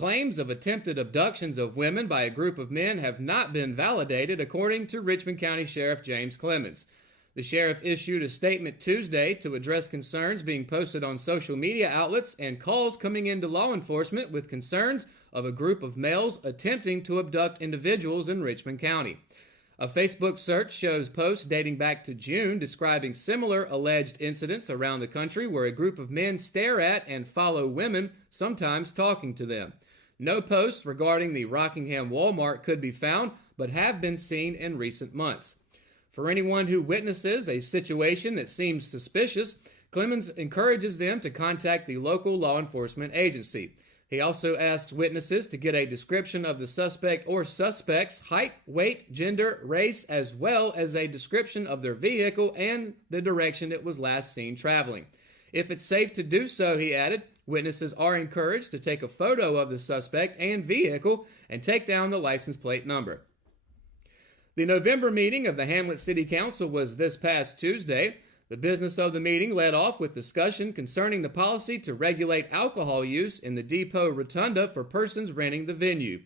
Claims of attempted abductions of women by a group of men have not been validated, according to Richmond County Sheriff James Clemens. The sheriff issued a statement Tuesday to address concerns being posted on social media outlets and calls coming into law enforcement with concerns of a group of males attempting to abduct individuals in Richmond County. A Facebook search shows posts dating back to June describing similar alleged incidents around the country where a group of men stare at and follow women, sometimes talking to them. No posts regarding the Rockingham Walmart could be found, but have been seen in recent months. For anyone who witnesses a situation that seems suspicious, Clemens encourages them to contact the local law enforcement agency. He also asks witnesses to get a description of the suspect or suspects' height, weight, gender, race, as well as a description of their vehicle and the direction it was last seen traveling. If it's safe to do so, he added, witnesses are encouraged to take a photo of the suspect and vehicle and take down the license plate number. The November meeting of the Hamlet City Council was this past Tuesday. The business of the meeting led off with discussion concerning the policy to regulate alcohol use in the depot rotunda for persons renting the venue.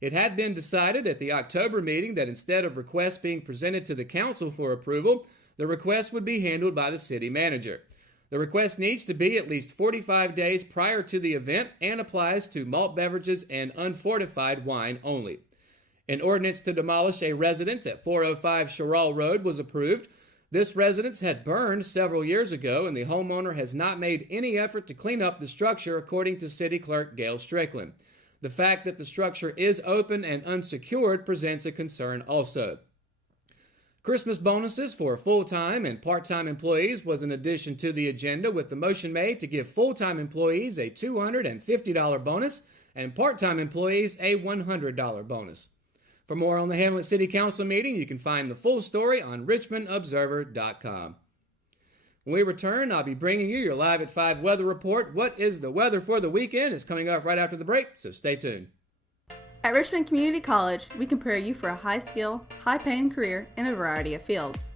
It had been decided at the October meeting that instead of requests being presented to the council for approval, the request would be handled by the city manager. The request needs to be at least 45 days prior to the event and applies to malt beverages and unfortified wine only. An ordinance to demolish a residence at 405 Sherrall Road was approved. This residence had burned several years ago, and the homeowner has not made any effort to clean up the structure, according to City Clerk Gail Strickland. The fact that the structure is open and unsecured presents a concern also. Christmas bonuses for full-time and part-time employees was an addition to the agenda, with the motion made to give full-time employees a $250 bonus and part-time employees a $100 bonus. For more on the Hamlet City Council meeting, you can find the full story on richmondobserver.com. When we return, I'll be bringing you your Live at 5 weather report. What is the weather for the weekend is coming up right after the break, so stay tuned. At Richmond Community College, we prepare you for a high-skill, high-paying career in a variety of fields.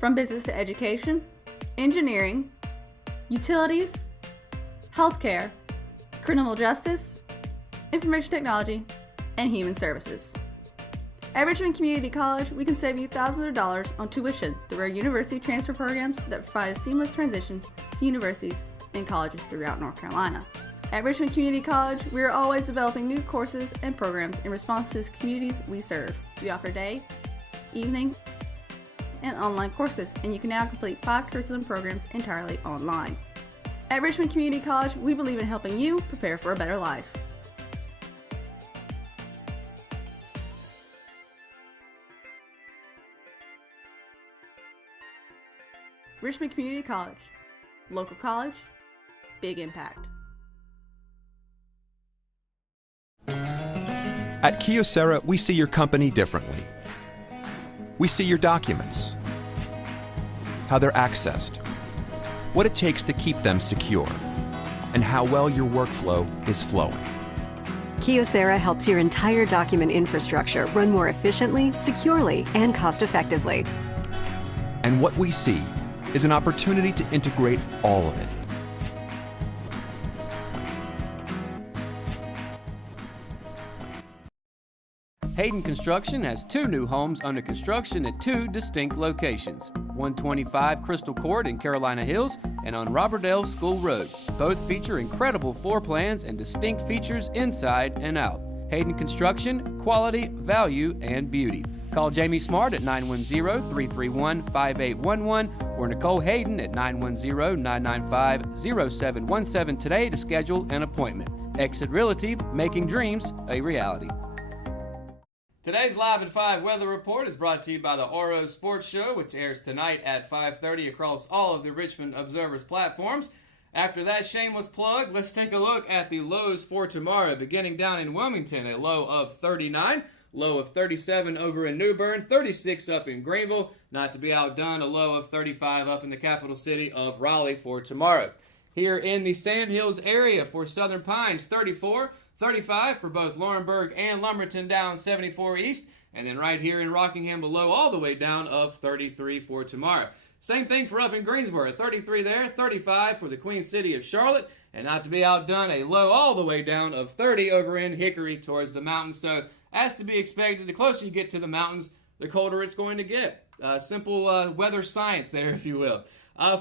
From business to education, engineering, utilities, healthcare, criminal justice, information technology, and human services. At Richmond Community College, we can save you thousands of dollars on tuition through our university transfer programs that provide a seamless transition to universities and colleges throughout North Carolina. At Richmond Community College, we are always developing new courses and programs in response to the communities we serve. We offer day, evening, and online courses, and you can now complete 5 curriculum programs entirely online. At Richmond Community College, we believe in helping you prepare for a better life. Richmond Community College. Local college, big impact. At Kyocera, we see your company differently. We see your documents, how they're accessed, what it takes to keep them secure, and how well your workflow is flowing. Kyocera helps your entire document infrastructure run more efficiently, securely, and cost-effectively. And what we see is an opportunity to integrate all of it. Hayden Construction has 2 new homes under construction at 2 distinct locations, 125 Crystal Court in Carolina Hills and on Robertdale School Road. Both feature incredible floor plans and distinct features inside and out. Hayden Construction, quality, value, and beauty. Call Jamie Smart at 910-331-5811 or Nicole Hayden at 910-995-0717 today to schedule an appointment. Exit Realty, making dreams a reality. Today's Live at 5 weather report is brought to you by the Oro Sports Show, which airs tonight at 5:30 across all of the Richmond Observer's platforms. After that shameless plug, let's take a look at the lows for tomorrow. Beginning down in Wilmington, a low of 39. Low of 37 over in New Bern, 36 up in Greenville. Not to be outdone, a low of 35 up in the capital city of Raleigh for tomorrow. Here in the Sand Hills area for Southern Pines, 34, 35 for both Laurinburg and Lumberton down 74 east. And then right here in Rockingham below all the way down of 33 for tomorrow. Same thing for up in Greensboro, 33 there, 35 for the Queen City of Charlotte. And not to be outdone, a low all the way down of 30 over in Hickory towards the mountains. So as to be expected, the closer you get to the mountains, the colder it's going to get. Simple weather science there, if you will.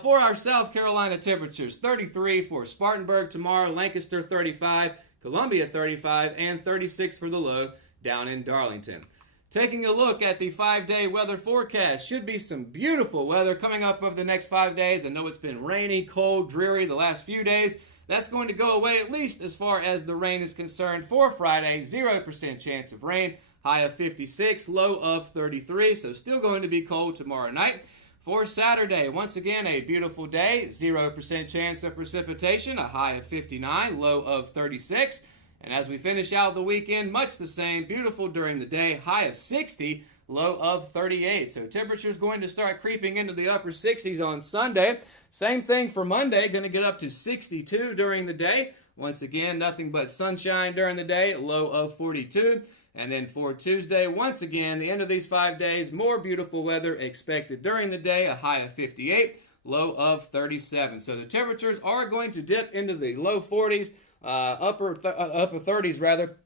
For our South Carolina temperatures, 33 for Spartanburg tomorrow, Lancaster 35, Columbia 35, and 36 for the low down in Darlington. Taking a look at the 5-day weather forecast, should be some beautiful weather coming up over the next 5 days. I know it's been rainy, cold, dreary the last few days. That's going to go away, at least as far as the rain is concerned. For Friday, 0% chance of rain, high of 56, low of 33, so still going to be cold tomorrow night. For Saturday, once again, a beautiful day, 0% chance of precipitation, a high of 59, low of 36. And as we finish out the weekend, much the same, beautiful during the day, high of 60, low of 38. So temperatures going to start creeping into the upper 60s on Sunday. Same thing for Monday, going to get up to 62 during the day. Once again, nothing but sunshine during the day, low of 42. And then for Tuesday, once again, the end of these 5 days, more beautiful weather expected during the day, a high of 58, low of 37. So the temperatures are going to dip into the low 40s, upper 30s rather.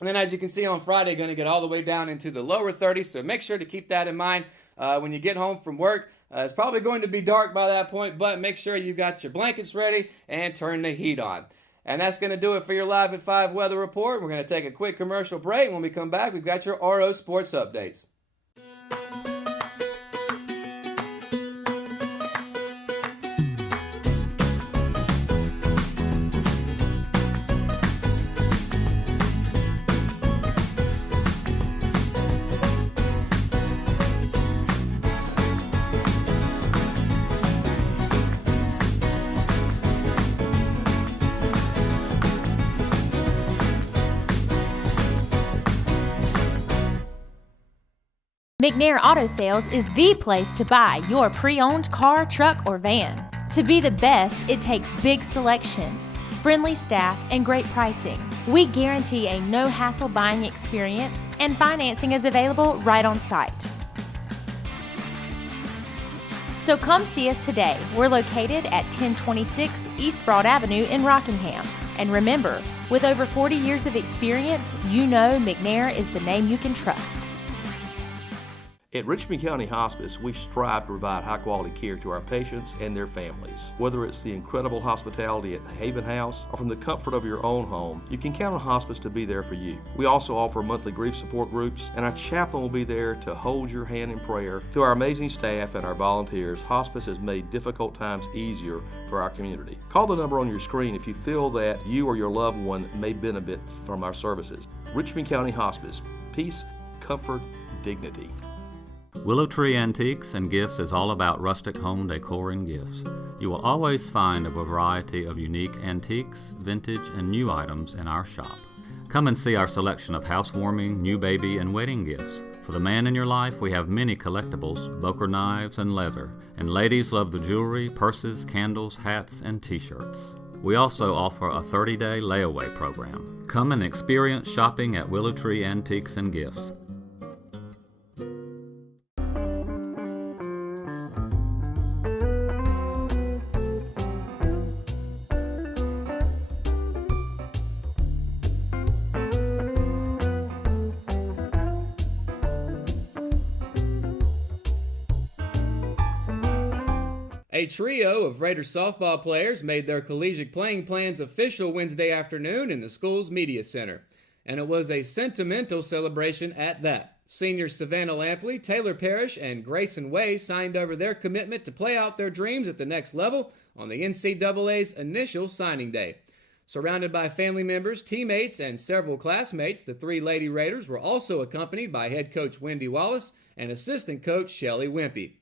And then as you can see on Friday, going to get all the way down into the lower 30s. So make sure to keep that in mind when you get home from work. It's probably going to be dark by that point, but make sure you got your blankets ready and turn the heat on. And that's going to do it for your Live at 5 weather report. We're going to take a quick commercial break. When we come back, we've got your RO Sports updates. McNair Auto Sales is the place to buy your pre-owned car, truck, or van. To be the best, it takes big selection, friendly staff, and great pricing. We guarantee a no-hassle buying experience, and financing is available right on site. So come see us today. We're located at 1026 East Broad Avenue in Rockingham. And remember, with over 40 years of experience, you know McNair is the name you can trust. At Richmond County Hospice, we strive to provide high-quality care to our patients and their families. Whether it's the incredible hospitality at the Haven House or from the comfort of your own home, you can count on hospice to be there for you. We also offer monthly grief support groups, and our chaplain will be there to hold your hand in prayer. Through our amazing staff and our volunteers, hospice has made difficult times easier for our community. Call the number on your screen if you feel that you or your loved one may benefit from our services. Richmond County Hospice. Peace, comfort, dignity. Willow Tree Antiques and Gifts is all about rustic home decor and gifts. You will always find a variety of unique antiques, vintage, and new items in our shop. Come and see our selection of housewarming, new baby, and wedding gifts. For the man in your life, we have many collectibles, Boker knives, and leather. And ladies love the jewelry, purses, candles, hats, and t-shirts. We also offer a 30-day layaway program. Come and experience shopping at Willow Tree Antiques and Gifts. A trio of Raider softball players made their collegiate playing plans official Wednesday afternoon in the school's media center, and it was a sentimental celebration at that. Seniors Savannah Lampley, Taylor Parrish, and Grayson Way signed over their commitment to play out their dreams at the next level on the NCAA's initial signing day. Surrounded by family members, teammates, and several classmates, the three Lady Raiders were also accompanied by head coach Wendy Wallace and assistant coach Shelly Wimpy.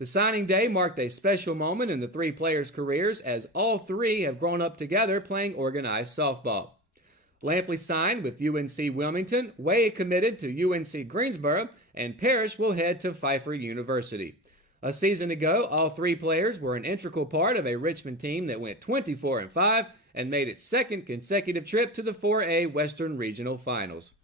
The signing day marked a special moment in the three players' careers as all three have grown up together playing organized softball. Lampley signed with UNC Wilmington, Way committed to UNC Greensboro, and Parrish will head to Pfeiffer University. A season ago, all three players were an integral part of a Richmond team that went 24-5 and made its second consecutive trip to the 4A Western Regional Finals.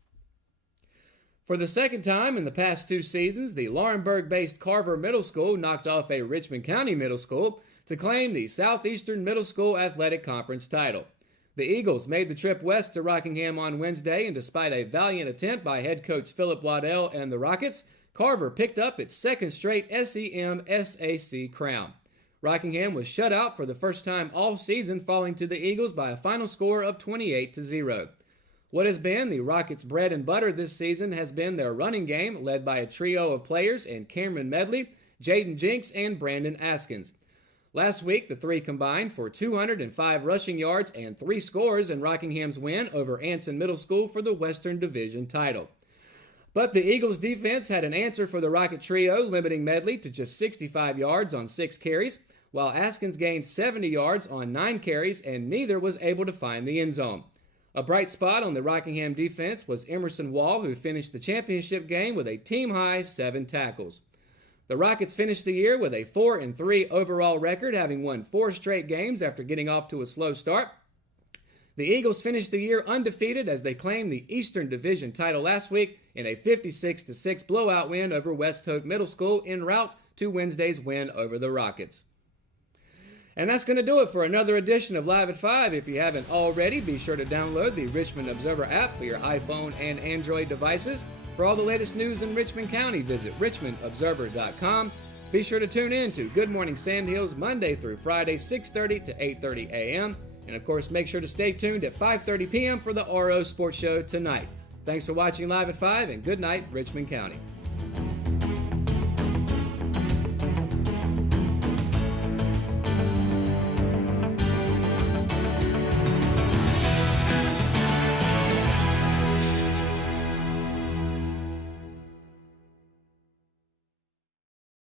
For the second time in the past two seasons, the Laurinburg-based Carver Middle School knocked off a Richmond County middle school to claim the Southeastern Middle School Athletic Conference title. The Eagles made the trip west to Rockingham on Wednesday, and despite a valiant attempt by head coach Philip Waddell and the Rockets, Carver picked up its second straight SEM-SAC crown. Rockingham was shut out for the first time all season, falling to the Eagles by a final score of 28-0. What has been the Rockets' bread and butter this season has been their running game, led by a trio of players in Cameron Medley, Jaden Jinks, and Brandon Askins. Last week, the three combined for 205 rushing yards and 3 scores in Rockingham's win over Anson Middle School for the Western Division title. But the Eagles' defense had an answer for the Rocket trio, limiting Medley to just 65 yards on 6 carries, while Askins gained 70 yards on 9 carries, and neither was able to find the end zone. A bright spot on the Rockingham defense was Emerson Wall, who finished the championship game with a team-high 7 tackles. The Rockets finished the year with a 4-3 overall record, having won 4 straight games after getting off to a slow start. The Eagles finished the year undefeated as they claimed the Eastern Division title last week in a 56-6 blowout win over West Hoke Middle School en route to Wednesday's win over the Rockets. And that's going to do it for another edition of Live at 5. If you haven't already, be sure to download the Richmond Observer app for your iPhone and Android devices. For all the latest news in Richmond County, visit richmondobserver.com. Be sure to tune in to Good Morning Sandhills Monday through Friday, 6:30 to 8:30 a.m. And of course, make sure to stay tuned at 5:30 p.m. for the RO Sports Show tonight. Thanks for watching Live at 5, and good night, Richmond County.